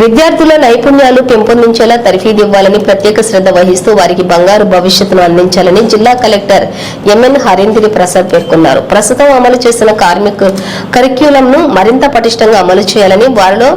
విద్యార్థుల నైపుణ్యాలు పెంపొందించేలా తర్ఫీదు ఇవ్వాలని ప్రత్యేక శ్రద్ధ వహిస్తూ వారికి బంగారు భవిష్యత్తును అందించాలని జిల్లా కలెక్టర్ ఎంఎన్ హరేంద్ర ప్రసాద్ పేర్కొన్నారు. ప్రస్తుతం అమలు చేసిన కరిక్యులంను మరింత పటిష్టంగా అమలు చేయాలని, వారిలో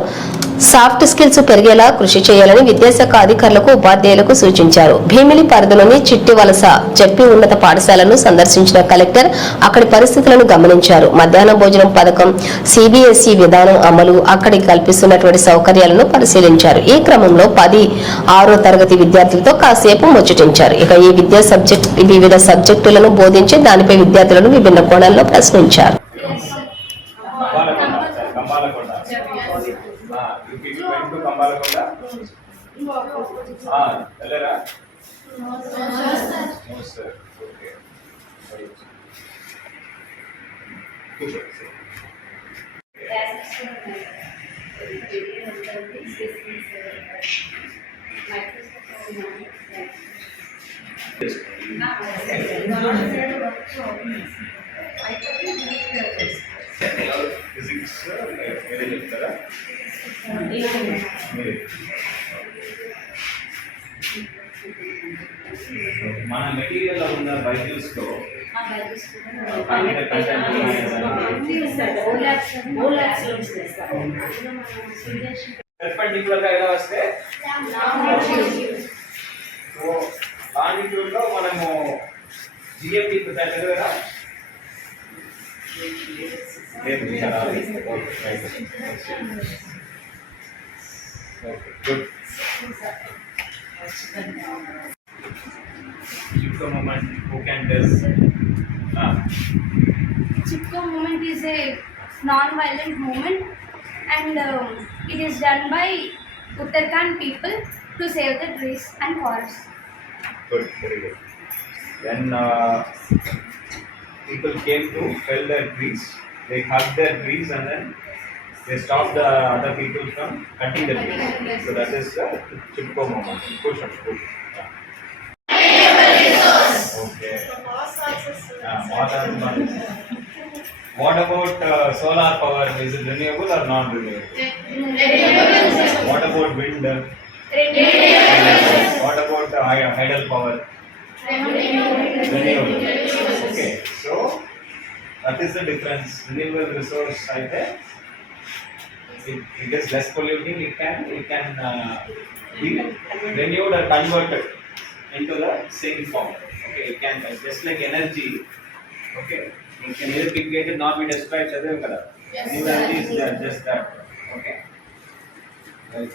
సాఫ్ట్ స్కిల్స్ పెరిగేలా కృషి చేయాలని విద్యాశాఖ అధికారులకు, ఉపాధ్యాయులకు సూచించారు. భీమిలి పరిధిలోని చిట్టివలస జడ్పీ ఉన్నత పాఠశాలను సందర్శించిన కలెక్టర్ అక్కడి పరిస్థితులను గమనించారు. మధ్యాహ్న భోజనం పథకం, సిబిఎస్ఈ విధానం అమలు, అక్కడి కల్పిస్తున్నటువంటి సౌకర్యాలను పరిశీలించారు. ఈ క్రమంలో 10-6వ తరగతి విద్యార్థులతో కాసేపు ముచ్చటించారు. ఇక ఈ వివిధ సబ్జెక్టులను బోధించి దానిపై విద్యార్థులను విభిన్న కోణాల్లో ప్రశ్నించారు. మన మెటీరియల్ ఉన్న బైబిల్స్ లో పర్పెండిక్యులర్ గా ఎలా వస్తే లాంగిట్యూడ్ లో మనము జిఎంటి కదా good. Chipko movement, who can tell? Chipko movement is a non-violent movement, and it is done by Uttarakhand people to save the trees and forests. Good, very good. When people came to fell their trees, they hugged their trees and then they stopped the other people from cutting the trees. So that is the Chipko movement. Push up, push. Okay. What about solar power? Is it renewable or non-renewable? Renewable. What about wind? Renewable. What about tidal power? Renewable. Okay. So that is the difference. Renewable resource, I think, it is less polluting. It can be renewed or converted into the same form. Okay, it can just like energy. Okay, it can either be created, not be destroyed. Yes. Energy is just that. Okay, right.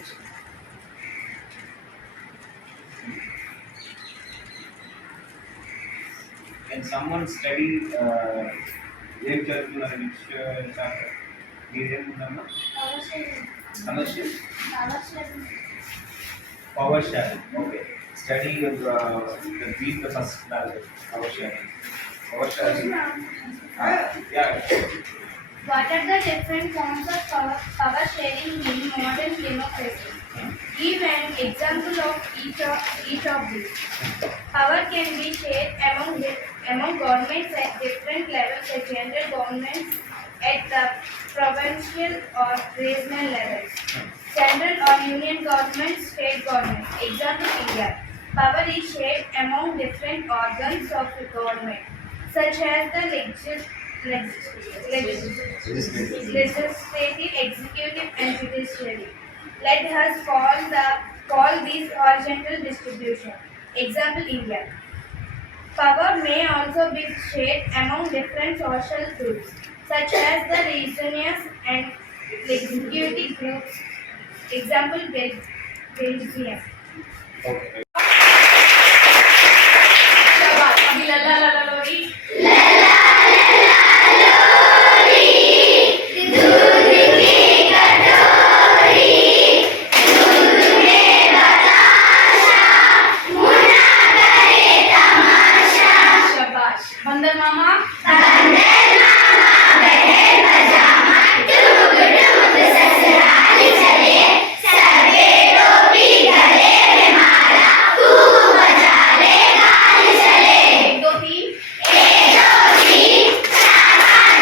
Can someone study which chapter? Power sharing. Okay. Study read the first paragraph. Power sharing. Power sharing. Yeah. What are the different forms of power sharing in modern democracy? Give an example of each of these. Power can be shared among governments at different levels, at central governments, at the provincial or regional levels, central or union government, state government. Example India. Power is shared among different organs of the government, such as the legislative, executive, and judiciary. Let us call this horizontal distribution. Example India. Power may also be shared among different social groups, such as the regions and executive groups. Example Belgium. Okay.